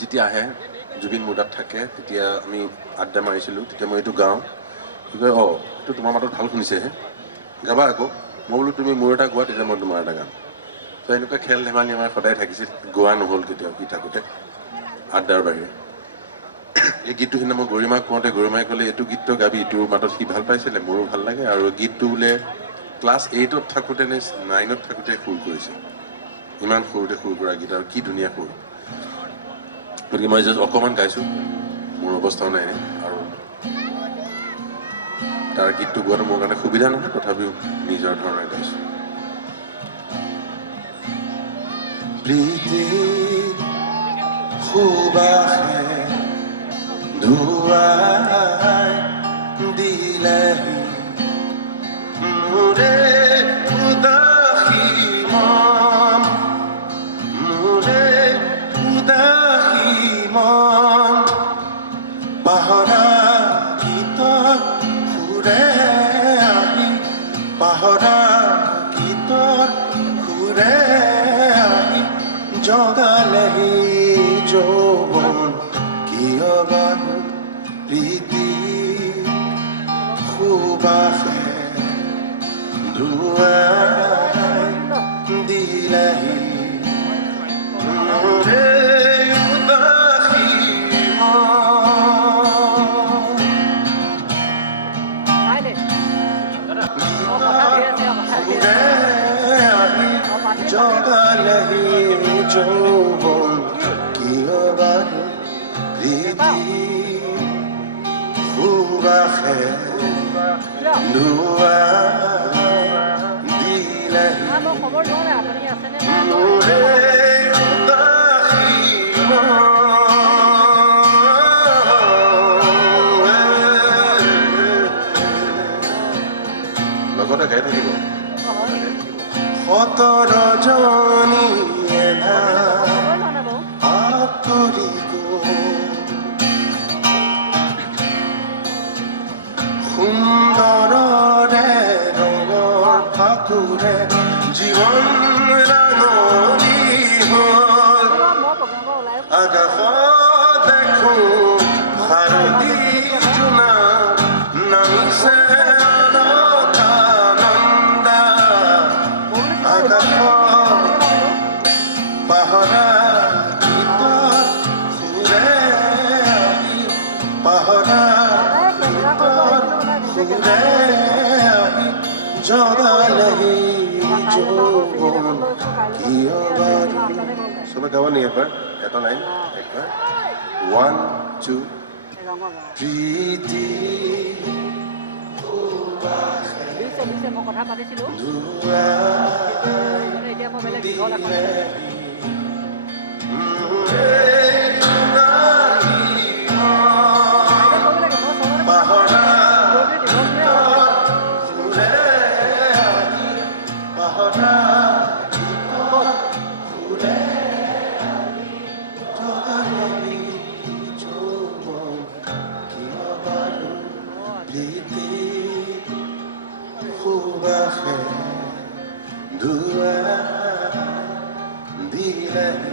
যেতিয়া আহে জুবিন মোৰ তাত থাকে তেতিয়া আমি আড্ডা মাৰিছিলোঁ তেতিয়া মই এইটো গাওঁ কি কয় এইটো তোমাৰ মাতত ভাল শুনিছেহে গাবা আকৌ মই বোলো তুমি মোৰ এটা গোৱা তেতিয়া মই তোমাৰ এটা গাম তো এনেকুৱা খেল ধেমালি আমাৰ সদায় থাকিছিল গোৱা নহ'ল কেতিয়াও কি থাকোঁতে আড্ডাৰ বাহিৰে এই গীতটো সিদিনা মই গৰিমাক কওঁতে গৰিমাই ক'লে এইটো গীতটো গাবি তোৰ মাতত সি ভাল পাইছিলে মোৰো ভাল লাগে আৰু গীতটো বোলে ক্লাছ 8ত থাকোঁতে নে 9ত থাকোঁতে সুৰ কৰিছে ইমান সৰুতে সুৰ কৰা গীত আৰু কি ধুনীয়া সুৰ গতিকে মই জাষ্ট অকণমান গাইছোঁ মোৰ অৱস্থাও নাই আৰু তাৰ গীতটো গোৱাটো মোৰ কাৰণে সুবিধা নহয় তথাপিও নিজৰ ধৰণে গাইছোঁ প্ৰীতি সুবাসে ধুৱাই দিলেহি মোৰে উদাসী মন মোৰে উদাসী মন পাহৰা গীতত সুৰে আহি পাহৰা গীতত সুৰে আহি জগালেহি যৌৱন কিয় বাৰু প্ৰীতি সুবাসে ধুৱাই দিলেহি মোৰে উদাসী জগালেহি যৌৱন কিয় বাৰু প্ৰীতি সুবাসে ধুৱাই দিলেহি মোৰে উদাসী মন লগতে গাই থাকিব সতৰজনীয়ে আঁতৰি সুন্দৰৰে ৰঙৰ ফাকুৰে জীৱন ৰাঙলী হ'ল আকাশত দেখো শাৰদী জোনা নামিছে অলকানন্দা আকাশত পাহৰা গীতত সুৰে আহি পাহৰা সুৰে আহি জগালেহি যৌৱন কিয় বাৰু চবে গাব নি একবাৰ এটা লাইন একবাৰ 1 2 প্ৰীতি মই কথা পাতিছিলোঁ এতিয়া মই বেলেগ সুবাসে ধুৱাই দিলেহি